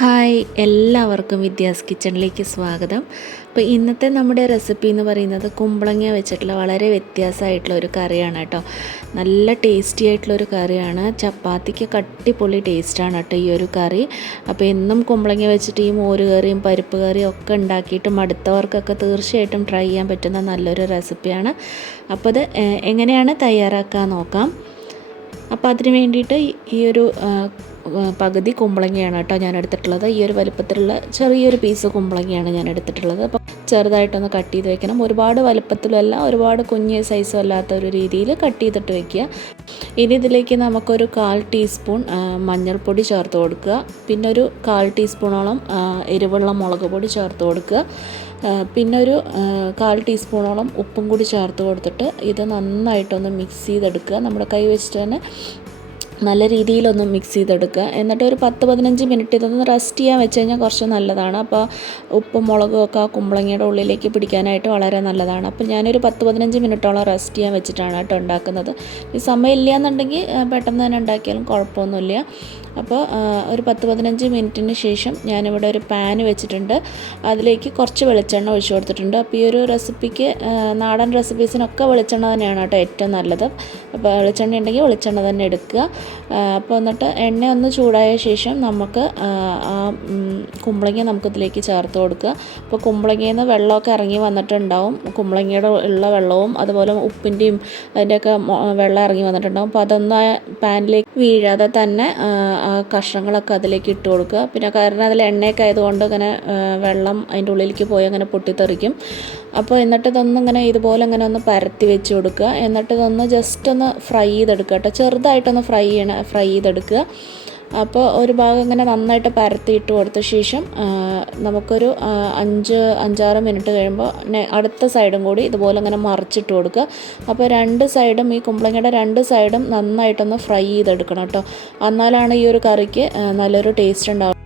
Hi, എല്ലാവർക്കും വിദ്യാസ് കിച്ചണിലേക്ക് സ്വാഗതം. അപ്പോൾ ഇന്നത്തെ നമ്മുടെ റെസിപ്പി എന്ന് പറയുന്നത് കുമ്പളങ്ങ വെച്ചിട്ടുള്ള വളരെ വ്യത്യാസമായിട്ടുള്ള ഒരു കറിയാണ് കേട്ടോ. നല്ല ടേസ്റ്റി ആയിട്ടുള്ളൊരു കറിയാണ്. ചപ്പാത്തിക്ക് കട്ടിപ്പൊളി ടേസ്റ്റാണ് കേട്ടോ ഈ ഒരു കറി. അപ്പോൾ എന്നും കുമ്പളങ്ങ വെച്ചിട്ട് ഈ മോര് കറിയും പരിപ്പ് കറിയും ഒക്കെ ഉണ്ടാക്കിയിട്ട് മടുത്തവർക്കൊക്കെ തീർച്ചയായിട്ടും ട്രൈ ചെയ്യാൻ പറ്റുന്ന നല്ലൊരു റെസിപ്പിയാണ്. അപ്പോൾ അത് എങ്ങനെയാണ് തയ്യാറാക്കാൻ നോക്കാം. അപ്പോൾ അതിന് വേണ്ടിയിട്ട് ഈ ഒരു പകുതി കുമ്പളങ്ങയാണ് കേട്ടോ ഞാൻ എടുത്തിട്ടുള്ളത്. ഈ ഒരു വലുപ്പത്തിലുള്ള ചെറിയൊരു പീസ് കുമ്പളങ്ങയാണ് ഞാൻ എടുത്തിട്ടുള്ളത്. അപ്പോൾ ചെറുതായിട്ടൊന്ന് കട്ട് ചെയ്ത് വെക്കണം. ഒരുപാട് വലുപ്പത്തിലല്ല, ഒരുപാട് കുഞ്ഞ് സൈസും അല്ലാത്ത ഒരു രീതിയിൽ കട്ട് ചെയ്തിട്ട് വെക്കുക. ഇനി ഇതിലേക്ക് നമുക്കൊരു 1/4 ടീസ്പൂൺ മഞ്ഞൾപ്പൊടി ചേർത്ത് കൊടുക്കുക. പിന്നെ ഒരു 1/4 ടീസ്പൂണോളം എരിവുള്ള മുളക് പൊടി ചേർത്ത് കൊടുക്കുക. പിന്നെ ഒരു 1/4 ടീസ്പൂണോളം ഉപ്പും കൂടി ചേർത്ത് കൊടുത്തിട്ട് ഇത് നന്നായിട്ടൊന്ന് മിക്സ് ചെയ്തെടുക്കുക. നമ്മുടെ കൈ വെച്ചിട്ട് തന്നെ നല്ല രീതിയിലൊന്ന് മിക്സ് ചെയ്തെടുക്കുക. എന്നിട്ട് ഒരു 10-15 മിനിറ്റ് ഇതൊന്ന് റെസ്റ്റ് ചെയ്യാൻ വെച്ച് കഴിഞ്ഞാൽ കുറച്ച് നല്ലതാണ്. അപ്പോൾ ഉപ്പും മുളകും ഒക്കെ ആ കുമ്പളങ്ങയുടെ ഉള്ളിലേക്ക് പിടിക്കാനായിട്ട് വളരെ നല്ലതാണ്. അപ്പോൾ ഞാനൊരു 10-15 മിനിറ്റോളം റെസ്റ്റ് ചെയ്യാൻ വെച്ചിട്ടാണ് കേട്ടോ ഉണ്ടാക്കുന്നത്. ഈ സമയമില്ല എന്നുണ്ടെങ്കിൽ പെട്ടെന്ന് തന്നെ ഉണ്ടാക്കിയാലും കുഴപ്പമൊന്നുമില്ല. അപ്പോൾ ഒരു 10-15 മിനിറ്റിന് ശേഷം ഞാനിവിടെ ഒരു പാൻ വെച്ചിട്ടുണ്ട്. അതിലേക്ക് കുറച്ച് വെളിച്ചെണ്ണ ഒഴിച്ച് കൊടുത്തിട്ടുണ്ട്. അപ്പോൾ ഈ ഒരു റെസിപ്പിക്ക് നാടൻ റെസിപ്പീസിനൊക്കെ വെളിച്ചെണ്ണ തന്നെയാണ് കേട്ടോ ഏറ്റവും നല്ലത്. അപ്പോൾ വെളിച്ചെണ്ണ ഉണ്ടെങ്കിൽ വെളിച്ചെണ്ണ തന്നെ എടുക്കുക. അപ്പോൾ എന്നിട്ട് എണ്ണ ഒന്ന് ചൂടായ ശേഷം നമുക്ക് ആ കുമ്പളങ്ങ നമുക്കിതിലേക്ക് ചേർത്ത് കൊടുക്കുക. അപ്പോൾ കുമ്പളങ്ങയിൽ നിന്ന് വെള്ളമൊക്കെ ഇറങ്ങി വന്നിട്ടുണ്ടാവും. കുമ്പളങ്ങയുടെ ഉള്ള വെള്ളവും അതുപോലെ ഉപ്പിൻ്റെയും അതിൻ്റെയൊക്കെ വെള്ളം ഇറങ്ങി വന്നിട്ടുണ്ടാവും. അപ്പോൾ അതൊന്ന് ആ പാനിലേക്ക് വീഴാതെ തന്നെ ആ കഷ്ണങ്ങളൊക്കെ അതിലേക്ക് ഇട്ട് കൊടുക്കുക. പിന്നെ കാരണം അതിൽ എണ്ണയൊക്കെ ആയതുകൊണ്ട് ഇങ്ങനെ വെള്ളം അതിൻ്റെ ഉള്ളിലേക്ക് പോയി അങ്ങനെ പൊട്ടിത്തെറിക്കും. അപ്പോൾ എന്നിട്ട് ഇതൊന്നിങ്ങനെ ഇതുപോലെ ഇങ്ങനെ ഒന്ന് പരത്തി വെച്ച് കൊടുക്കുക. എന്നിട്ട് ഇതൊന്ന് ജസ്റ്റ് ഒന്ന് ഫ്രൈ ചെയ്തെടുക്കുക കേട്ടോ. ചെറുതായിട്ടൊന്ന് ഫ്രൈ ചെയ്തെടുക്കുക. അപ്പോൾ ഒരു ഭാഗം ഇങ്ങനെ നന്നായിട്ട് പരത്തിയിട്ട് കൊടുത്ത ശേഷം നമുക്കൊരു 5-6 മിനിറ്റ് കഴിയുമ്പോൾ അടുത്ത സൈഡും കൂടി ഇതുപോലെ ഇങ്ങനെ മറിച്ചിട്ട് കൊടുക്കുക. അപ്പോൾ രണ്ട് സൈഡും ഈ കുമ്പളങ്ങയുടെ രണ്ട് സൈഡും നന്നായിട്ടൊന്ന് ഫ്രൈ ചെയ്തെടുക്കണം കേട്ടോ. എന്നാലാണ് ഈ ഒരു കറിക്ക് നല്ലൊരു ടേസ്റ്റ് ഉണ്ടാവും.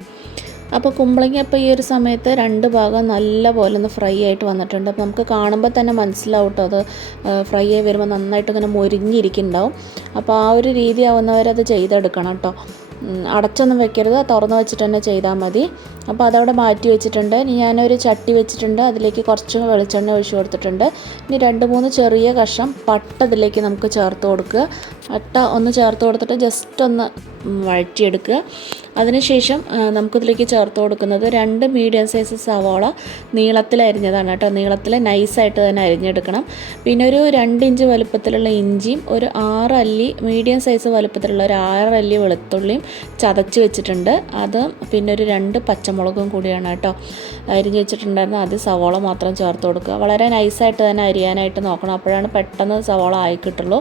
അപ്പോൾ കുമ്പളങ്ങ അപ്പോൾ ഈ ഒരു സമയത്ത് രണ്ട് ഭാഗം നല്ല പോലെ ഒന്ന് ഫ്രൈ ആയിട്ട് വന്നിട്ടുണ്ട്. അപ്പോൾ നമുക്ക് കാണുമ്പോൾ തന്നെ മനസ്സിലാവും കേട്ടോ, അത് ഫ്രൈ ആയി വരുമ്പോൾ നന്നായിട്ട് ഇങ്ങനെ മൊരിഞ്ഞിരിക്കുന്നുണ്ടാവും. അപ്പോൾ ആ ഒരു രീതി ആവുന്നവരത് ചെയ്തെടുക്കണം കേട്ടോ. അടച്ചൊന്നും വെക്കരുത്, തുറന്ന് വെച്ചിട്ട് തന്നെ ചെയ്താൽ മതി. അപ്പോൾ അതവിടെ മാറ്റി വെച്ചിട്ടുണ്ട്. ഇനി ഞാനൊരു ചട്ടി വെച്ചിട്ടുണ്ട്. അതിലേക്ക് കുറച്ച് വെളിച്ചെണ്ണ ഒഴിച്ച് കൊടുത്തിട്ടുണ്ട്. ഇനി 2-3 ചെറിയ കഷ്ണം പട്ട ഇതിലേക്ക് നമുക്ക് ചേർത്ത് കൊടുക്കുക. പട്ട ഒന്ന് ചേർത്ത് കൊടുത്തിട്ട് ജസ്റ്റ് ഒന്ന് വഴറ്റിയെടുക്കുക. അതിനുശേഷം നമുക്കിതിലേക്ക് ചേർത്ത് കൊടുക്കുന്നത് 2 മീഡിയം സൈസ് സവാള നീളത്തിൽ അരിഞ്ഞതാണ് കേട്ടോ. നീളത്തിൽ നൈസായിട്ട് തന്നെ അരിഞ്ഞെടുക്കണം. പിന്നെ ഒരു 2 ഇഞ്ച് വലുപ്പത്തിലുള്ള ഇഞ്ചിയും ഒരു 6 അല്ലി മീഡിയം സൈസ് വലുപ്പത്തിലുള്ള ഒരു 6 അല്ലി വെളുത്തുള്ളിയും ചതച്ച് വെച്ചിട്ടുണ്ട്. അത് പിന്നെ ഒരു 2 പച്ചമുളകും കൂടിയാണ് കേട്ടോ അരിഞ്ഞ് വെച്ചിട്ടുണ്ടായിരുന്നു. അത് സവാള മാത്രം ചേർത്ത് കൊടുക്കുക. വളരെ നൈസായിട്ട് തന്നെ അരിയാനായിട്ട് നോക്കണം, അപ്പോഴാണ് പെട്ടെന്ന് സവാള ആയി കിട്ടുള്ളൂ.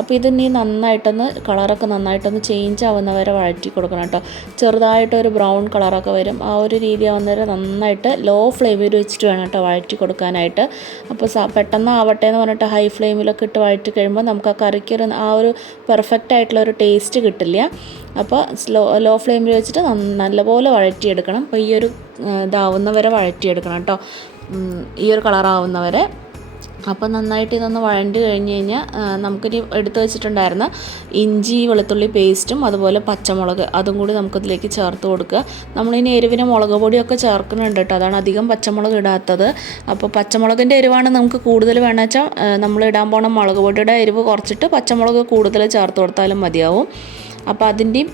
അപ്പോൾ ഇത് നീ നന്നായിട്ടൊന്ന് കളറൊക്കെ നന്നായിട്ടൊന്ന് ചേഞ്ച് ആവുന്നവരെ വഴറ്റി കൊടുക്കണം കേട്ടോ. ചെറുതായിട്ടൊരു ബ്രൗൺ കളറൊക്കെ വരും. ആ ഒരു രീതി ആവുന്നവരെ നന്നായിട്ട് ലോ ഫ്ലെയിമിൽ വെച്ചിട്ട് വേണം കേട്ടോ വഴറ്റി കൊടുക്കാനായിട്ട്. അപ്പോൾ പെട്ടെന്ന് ആവട്ടെ എന്ന് പറഞ്ഞിട്ട് ഹൈ ഫ്ലെയിമിലൊക്കെ ഇട്ട് വഴറ്റി കഴിയുമ്പോൾ നമുക്ക് ആ കറിക്ക് ആ ഒരു പെർഫെക്റ്റ് ആയിട്ടുള്ളൊരു ടേസ്റ്റ് കിട്ടില്ല. അപ്പോൾ ലോ ഫ്ലെയിമിൽ വെച്ചിട്ട് നല്ലപോലെ വഴറ്റിയെടുക്കണം. അപ്പോൾ ഈ ഒരു ഇതാവുന്നവരെ വഴറ്റിയെടുക്കണം കേട്ടോ, ഈ ഒരു കളറാവുന്നവരെ. അപ്പോൾ നന്നായിട്ട് ഇതൊന്ന് വഴണ്ടി കഴിഞ്ഞ് കഴിഞ്ഞാൽ നമുക്കിനി എടുത്ത് വെച്ചിട്ടുണ്ടായിരുന്ന ഇഞ്ചി വെളുത്തുള്ളി പേസ്റ്റും അതുപോലെ പച്ചമുളക് അതും കൂടി നമുക്കിതിലേക്ക് ചേർത്ത് കൊടുക്കുക. നമ്മളിനി എരിവിന് മുളക് പൊടിയൊക്കെ ചേർക്കുന്നുണ്ട് കേട്ടോ, അതാണ് അധികം പച്ചമുളക് ഇടാത്തത്. അപ്പോൾ പച്ചമുളകിൻ്റെ എരിവാണ് നമുക്ക് കൂടുതൽ വേണമെന്ന് വെച്ചാൽ നമ്മൾ ഇടാൻ പോണ മുളക് പൊടിയുടെ എരിവ് കുറച്ചിട്ട് പച്ചമുളക് കൂടുതൽ ചേർത്ത് കൊടുത്താലും മതിയാവും. അപ്പോൾ അതിൻ്റെയും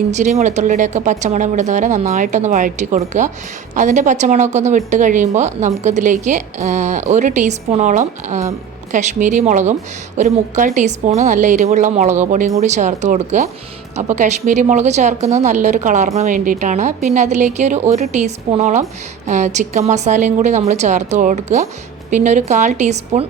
ഇഞ്ചിയും വെളുത്തുള്ളിയുടെയൊക്കെ പച്ചമണം വിടുന്നവരെ നന്നായിട്ടൊന്ന് വഴറ്റി കൊടുക്കുക. അതിൻ്റെ പച്ചമണമൊക്കെ ഒന്ന് വിട്ട് കഴിയുമ്പോൾ നമുക്കിതിലേക്ക് 1 ടീസ്പൂണോളം കശ്മീരി മുളകും ഒരു 3/4 ടീസ്പൂണ് നല്ല എരിവുള്ള മുളക് പൊടിയും കൂടി ചേർത്ത് കൊടുക്കുക. അപ്പോൾ കശ്മീരി മുളക് ചേർക്കുന്നത് നല്ലൊരു കളറിന് വേണ്ടിയിട്ടാണ്. പിന്നെ അതിലേക്ക് ഒരു 1 ടീസ്പൂണോളം ചിക്കൻ മസാലയും കൂടി നമ്മൾ ചേർത്ത് കൊടുക്കുക. പിന്നെ ഒരു 1/4 ടീസ്പൂൺ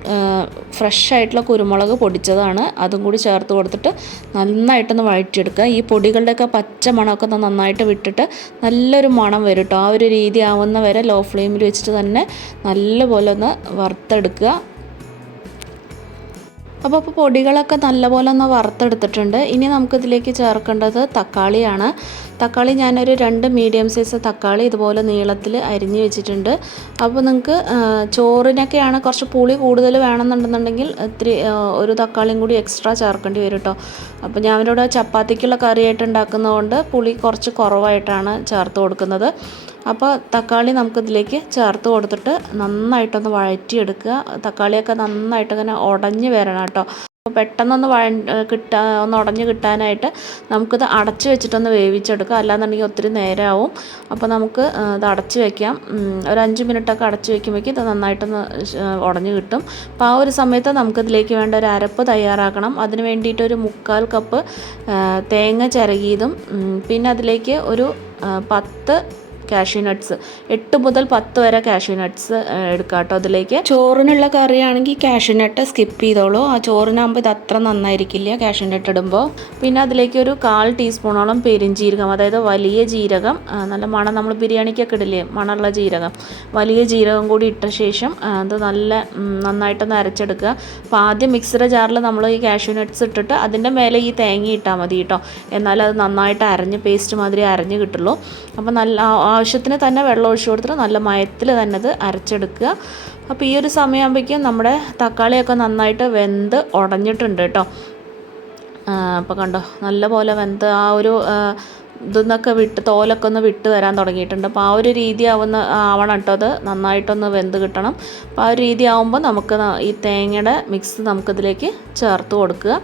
ഫ്രഷ് ആയിട്ടുള്ള കുരുമുളക് പൊടിച്ചതാണ്, അതും കൂടി ചേർത്ത് കൊടുത്തിട്ട് നന്നായിട്ടൊന്ന് വഴറ്റിയെടുക്കുക. ഈ പൊടികളുടെയൊക്കെ പച്ച മണമൊക്കെ ഒന്ന് നന്നായിട്ട് വിട്ടിട്ട് നല്ലൊരു മണം വരും കേട്ടോ. ആ ഒരു രീതി ആവുന്ന വരെ ലോ ഫ്ലെയിമിൽ വെച്ചിട്ട് തന്നെ നല്ലപോലെ ഒന്ന് വറുത്തെടുക്കുക. അപ്പോൾ പൊടികളൊക്കെ നല്ലപോലെ ഒന്ന് വറുത്തെടുത്തിട്ടുണ്ട്. ഇനി നമുക്കിതിലേക്ക് ചേർക്കേണ്ടത് തക്കാളിയാണ്. തക്കാളി ഞാനൊരു 2 മീഡിയം സൈസ് തക്കാളി ഇതുപോലെ നീളത്തിൽ അരിഞ്ഞ് വെച്ചിട്ടുണ്ട്. അപ്പോൾ നിങ്ങൾക്ക് ചോറിനൊക്കെയാണ് കുറച്ച് പുളി കൂടുതൽ വേണമെന്നുണ്ടെന്നുണ്ടെങ്കിൽ ഇത്തിരി ഒരു തക്കാളിയും കൂടി എക്സ്ട്രാ ചേർക്കേണ്ടി വരും കേട്ടോ. അപ്പോൾ ഞാനിവിടെ ചപ്പാത്തിക്കുള്ള കറിയായിട്ട് ഉണ്ടാക്കുന്നതുകൊണ്ട് പുളി കുറച്ച് കുറവായിട്ടാണ് ചേർത്ത് കൊടുക്കുന്നത്. അപ്പോൾ തക്കാളി നമുക്കിതിലേക്ക് ചേർത്ത് കൊടുത്തിട്ട് നന്നായിട്ടൊന്ന് വഴറ്റിയെടുക്കുക. തക്കാളിയൊക്കെ നന്നായിട്ട് ഇങ്ങനെ ഉടഞ്ഞ് വരണം കേട്ടോ. അപ്പോൾ പെട്ടെന്നൊന്ന് ഒന്ന് ഉടഞ്ഞ് കിട്ടാനായിട്ട് നമുക്കിത് അടച്ച് വെച്ചിട്ടൊന്ന് വേവിച്ചെടുക്കുക. അല്ലാന്നുണ്ടെങ്കിൽ ഒത്തിരി നേരമാവും. അപ്പോൾ നമുക്ക് ഇത് അടച്ച് വയ്ക്കാം. ഒരു 5 മിനിറ്റൊക്കെ അടച്ച് വയ്ക്കുമ്പോഴേക്കും ഇത് നന്നായിട്ടൊന്ന് ഉടഞ്ഞ് കിട്ടും. അപ്പോൾ ആ ഒരു സമയത്ത് നമുക്കിതിലേക്ക് വേണ്ട ഒരു അരപ്പ് തയ്യാറാക്കണം. അതിന് വേണ്ടിയിട്ട് ഒരു 1/4 കപ്പ് തേങ്ങ ചിരകിയതും പിന്നെ അതിലേക്ക് ഒരു 10 കാഷ്യൂ നട്ട്സ്, 8 മുതൽ 10 വരെ കാഷ്യൂ നട്ട്സ് എടുക്കാം കേട്ടോ. അതിലേക്ക് ചോറിനുള്ള കറിയാണെങ്കിൽ കാഷ്യൂ നട്ട് സ്കിപ്പ് ചെയ്തോളൂ. ആ ചോറിനാകുമ്പോൾ ഇത് അത്ര നന്നായിരിക്കില്ല കാഷ്യൂ നട്ട് ഇടുമ്പോൾ. പിന്നെ അതിലേക്ക് ഒരു 1/4 ടീസ്പൂണോളം പെരിഞ്ജീരകം, അതായത് വലിയ ജീരകം, നല്ല മണം, നമ്മൾ ബിരിയാണിക്കൊക്കെ ഇടില്ലേ മണമുള്ള ജീരകം, വലിയ ജീരകം കൂടി ഇട്ട ശേഷം അത് നന്നായിട്ടൊന്ന് അരച്ചെടുക്കുക. അപ്പോൾ ആദ്യം മിക്സിയുടെ ജാറിൽ നമ്മൾ ഈ കാഷ്യൂ നട്ട്സ് ഇട്ടിട്ട് അതിൻ്റെ മേലെ ഈ തേങ്ങ ഇട്ടാൽ മതി കേട്ടോ. എന്നാലും അത് നന്നായിട്ട് അരഞ്ഞ് പേസ്റ്റ് മാതിരി അരഞ്ഞ് കിട്ടുള്ളൂ. അപ്പോൾ നല്ല ആവശ്യത്തിന് തന്നെ വെള്ളം ഒഴിച്ച് കൊടുത്തിട്ട് നല്ല മയത്തിൽ തന്നെ അത് അരച്ചെടുക്കുക. അപ്പോൾ ഈ ഒരു സമയമാകുമ്പോഴേക്കും നമ്മുടെ തക്കാളിയൊക്കെ നന്നായിട്ട് വെന്ത് ഉടഞ്ഞിട്ടുണ്ട് കേട്ടോ. അപ്പോൾ കണ്ടോ നല്ലപോലെ വെന്ത് ആ ഒരു ഇതൊന്നൊക്കെ തോലൊക്കെ ഒന്ന് വിട്ട് വരാൻ തുടങ്ങിയിട്ടുണ്ട്. അപ്പോൾ ആ ഒരു രീതി ആവണം കേട്ടോ. അത് നന്നായിട്ടൊന്ന് വെന്ത് കിട്ടണം. അപ്പോൾ ആ ഒരു രീതി ആകുമ്പോൾ നമുക്ക് ഈ തേങ്ങയുടെ മിക്സ് നമുക്കിതിലേക്ക് ചേർത്ത് കൊടുക്കുക.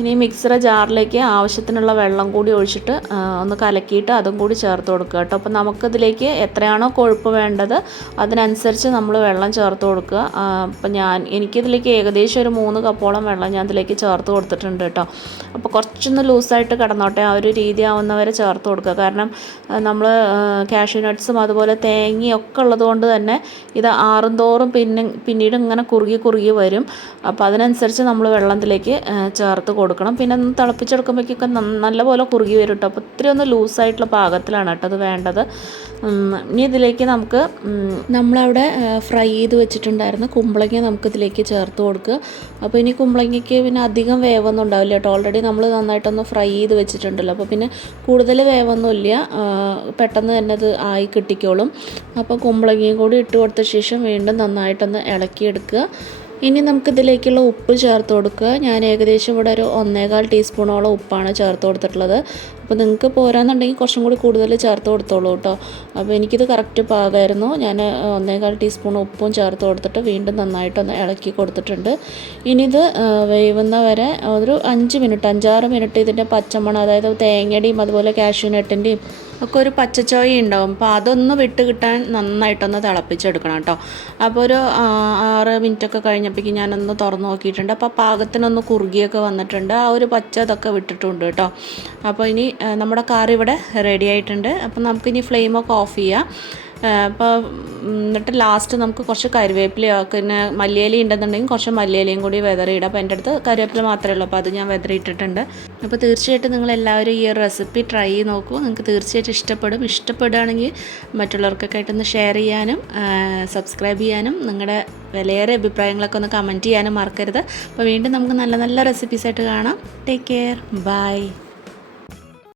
ഇനി മിക്സിയുടെ ജാറിലേക്ക് ആവശ്യത്തിനുള്ള വെള്ളം കൂടി ഒഴിച്ചിട്ട് ഒന്ന് കലക്കിയിട്ട് അതും കൂടി ചേർത്ത് കൊടുക്കുക കേട്ടോ. അപ്പോൾ നമുക്കിതിലേക്ക് എത്രയാണോ കൊഴുപ്പ് വേണ്ടത് അതിനനുസരിച്ച് നമ്മൾ വെള്ളം ചേർത്ത് കൊടുക്കുക. അപ്പോൾ എനിക്കിതിലേക്ക് ഏകദേശം ഒരു 3 കപ്പോളം വെള്ളം ഞാൻ ഇതിലേക്ക് ചേർത്ത് കൊടുത്തിട്ടുണ്ട് കേട്ടോ. അപ്പോൾ കുറച്ചൊന്ന് ലൂസായിട്ട് കിടന്നോട്ടെ, ആ ഒരു രീതി ആവുന്നവരെ ചേർത്ത് കൊടുക്കുക. കാരണം നമ്മൾ കാഷ്യൂ നട്ട്സും അതുപോലെ തേങ്ങയൊക്കെ ഉള്ളത് കൊണ്ട് തന്നെ ഇത് ആറുന്തോറും പിന്നീട് ഇങ്ങനെ കുറുകി വരും. അപ്പോൾ അതിനനുസരിച്ച് നമ്മൾ വെള്ളത്തിലേക്ക് ചേർത്ത് കൊടുക്കണം. പിന്നെ ഒന്ന് തിളപ്പിച്ചെടുക്കുമ്പോഴേക്കൊക്കെ നല്ലപോലെ കുറുകി വരും കേട്ടോ. അപ്പോൾ ഇത്തിരി ഒന്ന് ലൂസായിട്ടുള്ള പാകത്തിലാണ് കേട്ടോ അത് വേണ്ടത്. ഇനി ഇതിലേക്ക് നമുക്ക് നമ്മളവിടെ ഫ്രൈ ചെയ്ത് വെച്ചിട്ടുണ്ടായിരുന്ന കുമ്പളങ്ങ നമുക്കിതിലേക്ക് ചേർത്ത് കൊടുക്കുക. അപ്പോൾ ഇനി കുമ്പളങ്ങയ്ക്ക് പിന്നെ അധികം വേവൊന്നും ഉണ്ടാവില്ല കേട്ടോ. ഓൾറെഡി നമ്മൾ നന്നായിട്ടൊന്ന് ഫ്രൈ ചെയ്ത് വെച്ചിട്ടുണ്ടല്ലോ. അപ്പോൾ പിന്നെ കൂടുതൽ വേവൊന്നുമില്ല, പെട്ടെന്ന് തന്നെ അത് ആയി കിട്ടിക്കോളും. അപ്പോൾ കുമ്പളങ്ങയും കൂടി ഇട്ട് കൊടുത്ത ശേഷം വീണ്ടും നന്നായിട്ടൊന്ന് ഇളക്കിയെടുക്കുക. ഇനി നമുക്കിതിലേക്കുള്ള ഉപ്പ് ചേർത്ത് കൊടുക്കുക. ഞാൻ ഏകദേശം ഇവിടെ ഒരു 1/4 ടീസ്പൂണോളം ഉപ്പാണ് ചേർത്ത് കൊടുത്തിട്ടുള്ളത്. അപ്പോൾ നിങ്ങൾക്ക് പോരാന്നുണ്ടെങ്കിൽ കുറച്ചും കൂടി കൂടുതൽ ചേർത്ത് കൊടുത്തോളൂ കേട്ടോ. അപ്പോൾ എനിക്കിത് കറക്റ്റ് പാകമായിരുന്നു. ഞാൻ 1/4 ടീസ്പൂൺ ഉപ്പും ചേർത്ത് കൊടുത്തിട്ട് വീണ്ടും നന്നായിട്ടൊന്ന് ഇളക്കി കൊടുത്തിട്ടുണ്ട്. ഇനി ഇത് വേവുന്ന വരെ ഒരു 5-6 മിനിറ്റ് ഇതിൻ്റെ പച്ചമണം, അതായത് തേങ്ങയുടെയും അതുപോലെ കാഷ്യൂ നട്ടിൻ്റെയും ഒക്കെ ഒരു പച്ചച്ചോയ ഉണ്ടാവും. അപ്പോൾ അതൊന്ന് വിട്ട് കിട്ടാൻ നന്നായിട്ടൊന്ന് തിളപ്പിച്ചെടുക്കണം കേട്ടോ. അപ്പോൾ ഒരു 6 മിനിറ്റൊക്കെ കഴിഞ്ഞപ്പോഴേക്കും ഞാനൊന്ന് തുറന്ന് നോക്കിയിട്ടുണ്ട്. അപ്പോൾ പാകത്തിനൊന്ന് കുറുകിയൊക്കെ വന്നിട്ടുണ്ട്. ആ ഒരു പച്ച ഇതൊക്കെ വിട്ടിട്ടുണ്ട് കേട്ടോ. അപ്പോൾ ഇനി നമ്മുടെ കറി ഇവിടെ റെഡി ആയിട്ടുണ്ട്. അപ്പോൾ നമുക്കിനി ഫ്ലെയിമൊക്കെ ഓഫ് ചെയ്യാം. അപ്പോൾ എന്നിട്ട് ലാസ്റ്റ് നമുക്ക് കുറച്ച് കറിവേപ്പിലയോ പിന്നെ മല്ലിയില ഉണ്ടെന്നുണ്ടെങ്കിൽ കുറച്ച് മല്ലിയിലയും കൂടി വെതറിയിടാം. അപ്പോൾ എൻ്റെ അടുത്ത് കറിവേപ്പില മാത്രമേ ഉള്ളൂ, അപ്പോൾ അത് ഞാൻ വെതറിയിട്ടിട്ടുണ്ട്. അപ്പോൾ തീർച്ചയായിട്ടും നിങ്ങളെല്ലാവരും ഈ ഒരു റെസിപ്പി ട്രൈ ചെയ്ത് നോക്കൂ. നിങ്ങൾക്ക് തീർച്ചയായിട്ടും ഇഷ്ടപ്പെടുകയാണെങ്കിൽ മറ്റുള്ളവർക്കൊക്കെ ആയിട്ടൊന്ന് ഷെയർ ചെയ്യാനും സബ്സ്ക്രൈബ് ചെയ്യാനും നിങ്ങളുടെ വിലയേറെ അഭിപ്രായങ്ങളൊക്കെ ഒന്ന് കമൻറ്റ് ചെയ്യാനും മറക്കരുത്. അപ്പോൾ വീണ്ടും നമുക്ക് നല്ല നല്ല റെസിപ്പീസായിട്ട് കാണാം. Take care, by.